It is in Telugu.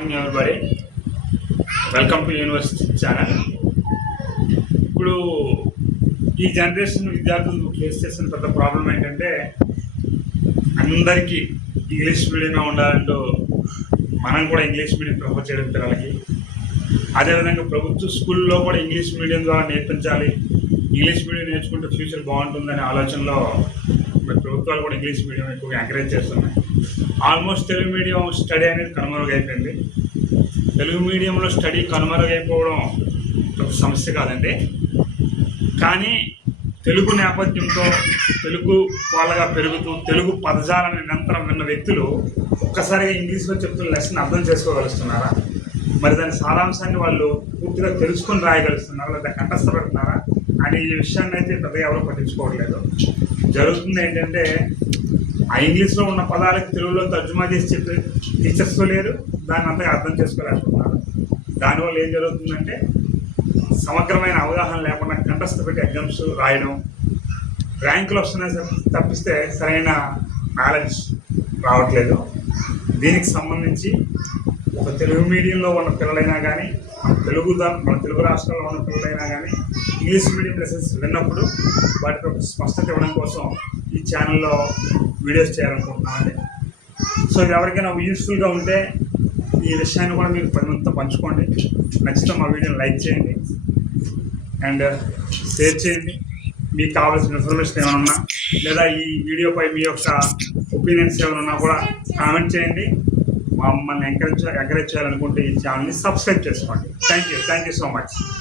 Morning everybody, welcome to university channel. ఇప్పుడు ఈ జనరేషన్ విద్యార్థులు ఫేస్ చేస్తున్న పెద్ద ప్రాబ్లం ఏంటంటే, అందరికీ ఇంగ్లీష్ మీడియమే ఉండాలంటూ మనం కూడా ఇంగ్లీష్ మీడియం ప్రిఫర్ చేయడం పిల్లలకి. అదేవిధంగా ప్రభుత్వ స్కూల్లో కూడా ఇంగ్లీష్ మీడియం ద్వారా నేర్పించాలి, ఇంగ్లీష్ మీడియం నేర్చుకుంటే ఫ్యూచర్ బాగుంటుందనే ఆలోచనలో ప్రభుత్వాలు కూడా ఇంగ్లీష్ మీడియం ఎక్కువగా ఎంకరేజ్ చేస్తున్నాయి. ఆల్మోస్ట్ తెలుగు మీడియం స్టడీ అనేది కనుమరుగైపోయింది. తెలుగు మీడియంలో స్టడీ కనుమరుగైపోవడం ఒక సమస్య కాదండి, కానీ తెలుగు నేపథ్యంతో తెలుగు వాళ్ళగా పెరుగుతూ తెలుగు పదజాలను నిరంతరం విన్న వ్యక్తులు ఒక్కసారిగా ఇంగ్లీష్లో చెప్తున్న లెసన్ అర్థం చేసుకోగలుగుతున్నారా? మరి దాని సారాంశాన్ని వాళ్ళు పూర్తిగా తెలుసుకొని రాయగలుగుతున్నారా, లేదా కంఠస్థపెడుతున్నారా అనే ఈ విషయాన్ని అయితే పెద్దగా ఎవరో పట్టించుకోవట్లేదు. జరుగుతుంది ఏంటంటే, ఆ ఇంగ్లీష్లో ఉన్న పదాలకు తెలుగులో తర్జుమా చేసి చెప్పే టీచర్స్ లేరు, దాన్ని అంతగా అర్థం చేసుకోలేకపోతున్నారు. దానివల్ల ఏం జరుగుతుందంటే, సమగ్రమైన అవగాహన లేకుండా కంఠస్థ పెట్టి ఎగ్జామ్స్ రాయడం, ర్యాంకులు వస్తున్నాయి తప్పిస్తే సరైన నాలెడ్జ్ రావట్లేదు. దీనికి సంబంధించి ఒక తెలుగు మీడియంలో ఉన్న పిల్లలైనా కానీ, మన తెలుగు రాష్ట్రాల్లో ఉన్న పిల్లలైనా కానీ ఇంగ్లీష్ మీడియం లెసన్స్ విన్నప్పుడు వాటికి ఒక స్పష్టత ఇవ్వడం కోసం ఈ ఛానల్లో వీడియోస్ చేయాలనుకుంటున్నామండి. సో ఇది ఎవరికైనా యూస్ఫుల్గా ఉంటే ఈ విషయాన్ని కూడా మీరు పదిమందితో పంచుకోండి. నచ్చితే మా వీడియోని లైక్ చేయండి అండ్ షేర్ చేయండి. మీకు కావాల్సిన ఇన్ఫర్మేషన్ ఏమైనా ఉన్నా, లేదా ఈ వీడియోపై మీ యొక్క ఒపీనియన్స్ ఏమైనా ఉన్నా కూడా కామెంట్ చేయండి. మమ్మల్ని ఎంకరేజ్ చేయాలనుకుంటే ఈ ఛానల్ని సబ్స్క్రైబ్ చేసుకోండి. Thank you so much.